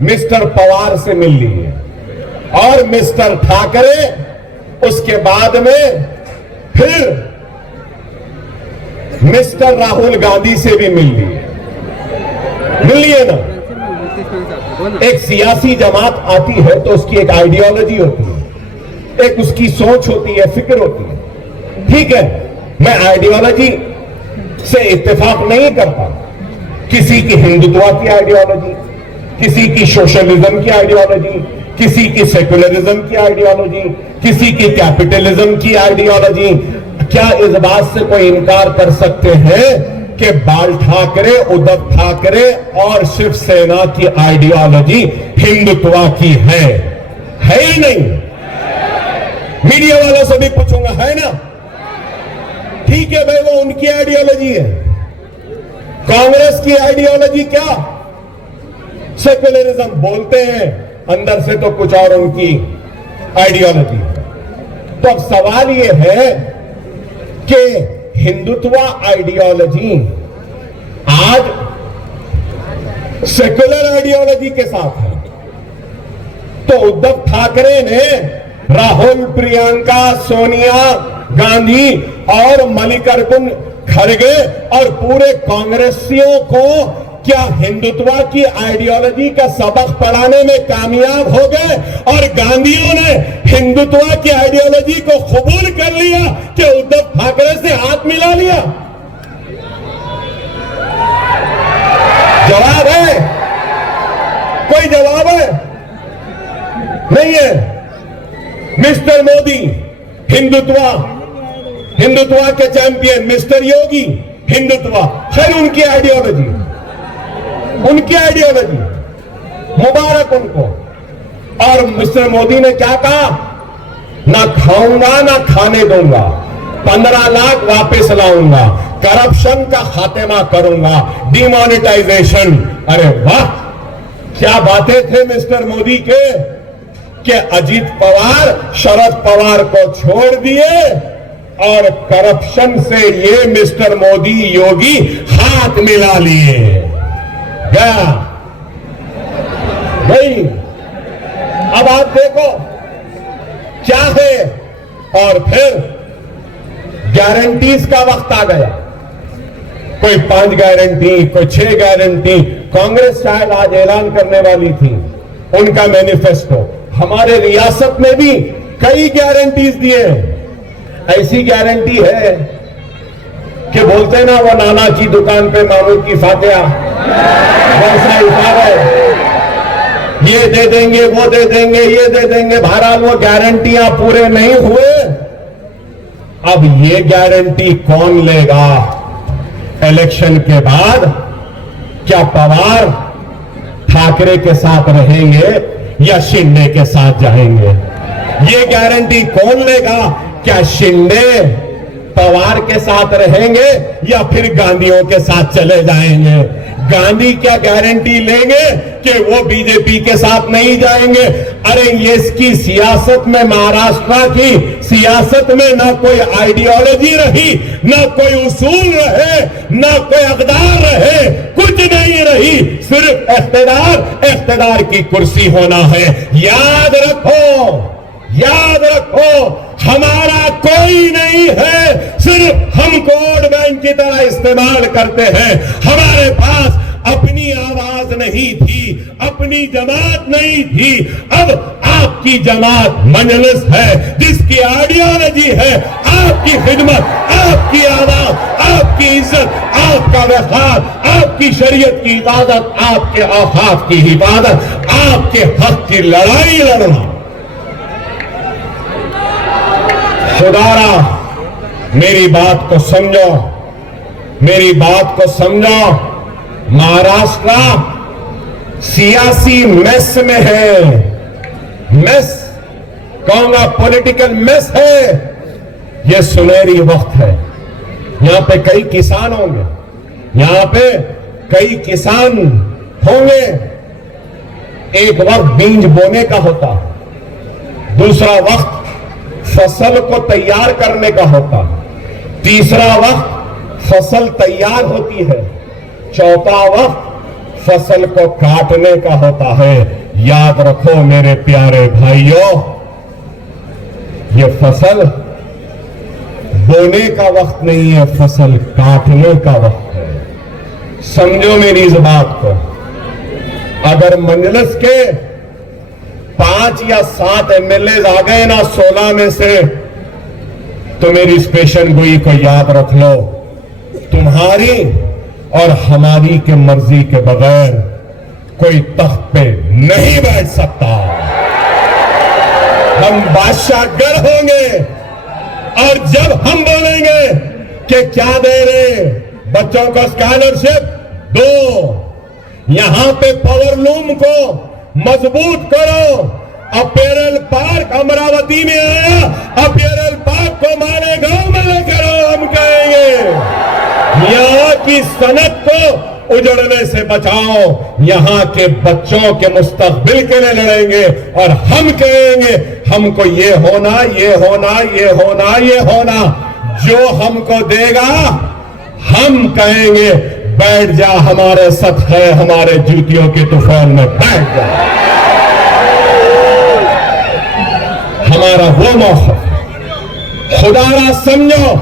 مسٹر پوار سے مل لیے، اور مسٹر ٹھاکرے اس کے بعد میں پھر مسٹر راہل گاندھی سے بھی مل لیے نا. ایک سیاسی جماعت آتی ہے تو اس کی ایک آئیڈیالوجی ہوتی ہے، ایک اس کی سوچ ہوتی ہے، فکر ہوتی ہے. ٹھیک ہے، میں آئیڈیالوجی سے اتفاق نہیں کرتا. کسی کی ہندوتوا کی آئیڈیالوجی، کسی کی سوشلزم کی آئیڈیالوجی، کسی کی سیکولرزم کی آئیڈیالوجی، کسی کی کیپٹلزم کی آئیڈیالوجی. کیا اس بات سے کوئی انکار کر سکتے ہیں کہ بال ٹھاکرے، ادھو ٹھاکرے اور شیو سینا کی آئیڈیالوجی ہندوتوا کی ہے ہی نہیں؟ میڈیا والوں سے بھی پوچھوں گا، ہے نا؟ ٹھیک ہے بھائی، وہ ان کی آئیڈیالوجی ہے۔ کانگریس کی آئیڈیالوجی کیا؟ سیکولرزم بولتے ہیں، اندر سے تو کچھ اور ان کی آئیڈیالوجی ہے۔ تو اب سوال یہ ہے کہ ہندوتوا آئیڈیالوجی آج سیکولر آئیڈیالوجی کے ساتھ ہے، تو ادھو ٹھاکرے نے راہل، پرینکا، سونیا گاندھی اور ملکارجن کھڑگے اور پورے کانگریسیوں کو کیا ہندوتوا کی آئیڈیالوجی کا سبق پڑھانے میں کامیاب ہو گئے؟ اور گاندھیوں نے ہندوتوا کی آئیڈیالوجی کو قبول کر لیا کہ ادھو ٹھاکرے سے ہاتھ ملا لیا؟ جواب ہے؟ کوئی جواب ہے؟ نہیں ہے۔ مسٹر مودی ہندوتوا کے چیمپئن، مسٹر یوگی ہندوتوا، خیر ان کی آئیڈیالوجی مبارک ان کو۔ اور مسٹر مودی نے کیا کہا؟ نہ کھاؤں گا نہ کھانے دوں گا، 15 لاکھ واپس لاؤں گا، کرپشن کا خاتمہ کروں گا، ڈی مانیٹائزیشن۔ ارے واہ، کیا باتیں تھے مسٹر مودی کے کہ اجیت پوار شرد پوار کو چھوڑ دیے اور کرپشن سے یہ مسٹر مودی یوگی ہاتھ ملا لیے گیا نہیں۔ اب آپ دیکھو کیا ہے، اور پھر گارنٹیز کا وقت آ گیا، کوئی 5 گارنٹی، کوئی 6 گارنٹی۔ کانگریس شاید آج اعلان کرنے والی تھی ان کا مینیفیسٹو۔ ہمارے ریاست میں بھی کئی گارنٹیز دیے۔ ایسی گارنٹی ہے کہ بولتے نا وہ نانا کی دکان پہ محمود کی فاتحہ، ویسا حساب ہے، یہ دے دیں گے، وہ دے دیں گے، یہ دے دیں گے، بہرحال وہ گارنٹیاں پورے نہیں ہوئے۔ اب یہ گارنٹی کون لے گا الیکشن کے بعد؟ کیا پوار ٹھاکرے کے ساتھ رہیں گے یا شنڈے کے ساتھ جائیں گے؟ یہ گارنٹی کون لے گا؟ کیا شنڈے پوار کے ساتھ رہیں گے یا پھر گاندھیوں کے ساتھ چلے جائیں گے؟ گاندھی کیا گارنٹی لیں گے کہ وہ بی جے پی کے ساتھ نہیں جائیں گے؟ ارے یہ اس کی سیاست میں، مہاراشٹر کی سیاست میں نہ کوئی آئیڈیالوجی رہی، نہ کوئی اصول رہے، نہ کوئی اقدار رہے، کچھ نہیں رہی، صرف اقتدار کی کرسی ہونا ہے۔ یاد رکھو ہمارا کوئی نہیں ہے، صرف ہم کو ووٹ بینک کی طرح استعمال کرتے ہیں۔ ہمارے پاس اپنی آواز نہیں تھی، اپنی جماعت نہیں تھی۔ اب آپ کی جماعت مجلس ہے، جس کی آئیڈیالوجی ہے آپ کی خدمت، آپ کی آواز، آپ کی عزت، آپ کا وقار، آپ کی شریعت کی حفاظت، آپ کے اوقاف کی حفاظت، آپ کے حق کی لڑائی لڑنا۔ خدارا میری بات کو سمجھو، مہاراشٹر سیاسی میس میں ہے، میس کہوں گا، پولیٹیکل میس ہے۔ یہ سنہری وقت ہے، یہاں پہ کئی کسان ہوں گے، ایک وقت بیج بونے کا ہوتا، دوسرا وقت فصل کو تیار کرنے کا ہوتا، تیسرا وقت فصل تیار ہوتی ہے، چوتھا وقت فصل کو کاٹنے کا ہوتا ہے۔ یاد رکھو میرے پیارے بھائیوں، یہ فصل بونے کا وقت نہیں ہے، فصل کاٹنے کا وقت ہے۔ سمجھو میری اس بات کو۔ اگر مجلس کے 5 یا 7 MLAs آ گئے نا 16 میں سے، تو میری اس پیشن گوئی کو یاد رکھ لو، تمہاری اور ہماری کے مرضی کے بغیر کوئی تخت پہ نہیں بیٹھ سکتا۔ ہم بادشاہ گر ہوں گے، اور جب ہم بولیں گے کہ کیا دے رہے، بچوں کو اسکالرشپ دو، یہاں پہ پاور لوم کو مضبوط کرو. اپیرل پارک امراوتی میں آیا، اپیرل پارک کو مالیگاؤں میں لے کر آؤ. ہم کہیں گے یہاں کی صنعت کو اجڑنے سے بچاؤ، یہاں کے بچوں کے مستقبل کے لیے لڑیں گے. اور ہم کہیں گے ہم کو یہ ہونا، یہ ہونا، یہ ہونا، یہ ہونا. جو ہم کو دے گا ہم کہیں گے بیٹھ جا ہمارے ساتھ ہے، ہمارے جوتیوں کے طوفان میں بیٹھ جا. ہمارا وہ موقف خدا را سمجھو.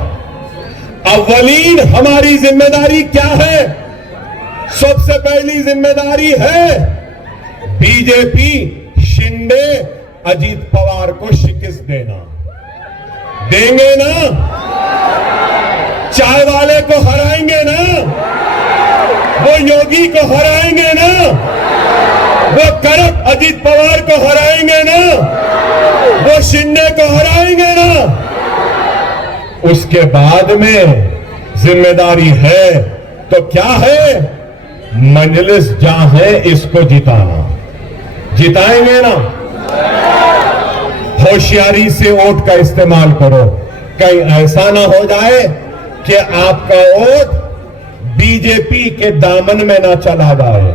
اولین ہماری ذمہ داری کیا ہے؟ سب سے پہلی ذمہ داری ہے بی جے پی شنڈے اجیت پوار کو شکست دینا. دیں گے نا؟ چائے والے کو ہرائیں گے نا؟ وہ یوگی کو ہرائیں گے نا؟ وہ کرپٹ اجیت پوار کو ہرائیں گے نا؟ وہ شنڈے کو ہرائیں گے نا؟ اس کے بعد میں ذمہ داری ہے تو کیا ہے؟ مجلس جہاں ہے اس کو جتانا. جتائیں گے نا؟ ہوشیاری سے ووٹ کا استعمال کرو. کہیں ایسا نہ ہو جائے کہ آپ کا ووٹ بی جے پی کے دامن میں نہ چلا جائے.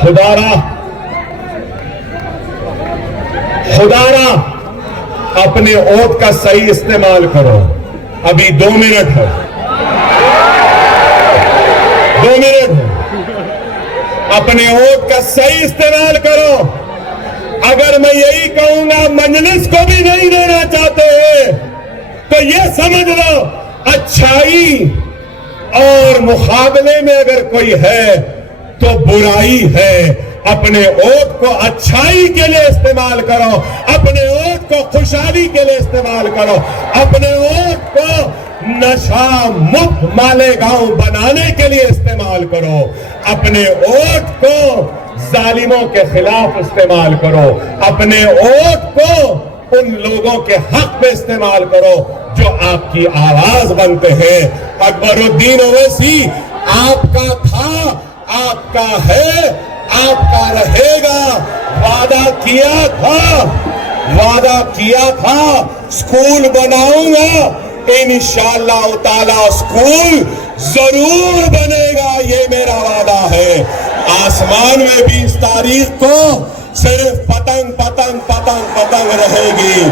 خدا را اپنے ووٹ کا صحیح استعمال کرو. ابھی 2 منٹ ہے، 2 منٹ ہے. اپنے ووٹ کا صحیح استعمال کرو. اگر میں یہی کہوں گا مجلس کو بھی نہیں دینا چاہتے ہیں تو یہ سمجھ لو اچھائی اور مقابلے میں اگر کوئی ہے تو برائی ہے. اپنے ووٹ کو اچھائی کے لیے استعمال کرو، اپنے ووٹ کو خوشحالی کے لیے استعمال کرو، اپنے ووٹ کو نشہ مکت مالیگاؤں بنانے کے لیے استعمال کرو، اپنے ووٹ کو ظالموں کے خلاف استعمال کرو، اپنے ووٹ کو ان لوگوں کے حق پہ استعمال کرو جو آپ کی آواز بنتے ہیں. اکبر الدین اویسی آپ کا تھا، آپ کا ہے، آپ کا رہے گا. وعدہ کیا تھا اسکول بناؤں گا. انشاءاللہ تعالی اسکول ضرور بنے گا، یہ میرا وعدہ ہے. آسمان میں 20 تاریخ کو صرف پتنگ پتنگ پتنگ پتنگ رہے گی.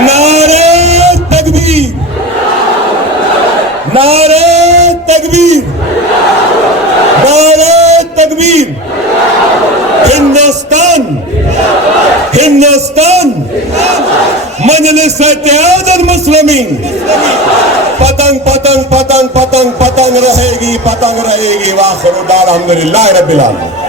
نعرہ تکبیر، نعرہ تکبیر، نعرہ تکبیر. ہندوستان، ہندوستان، مجلس اتحاد المسلمین. پتنگ پتنگ پتنگ پتنگ پتنگ رہے گی، پتنگ رہے گی. وآخر دعوانا الحمدللہ رب العالمین.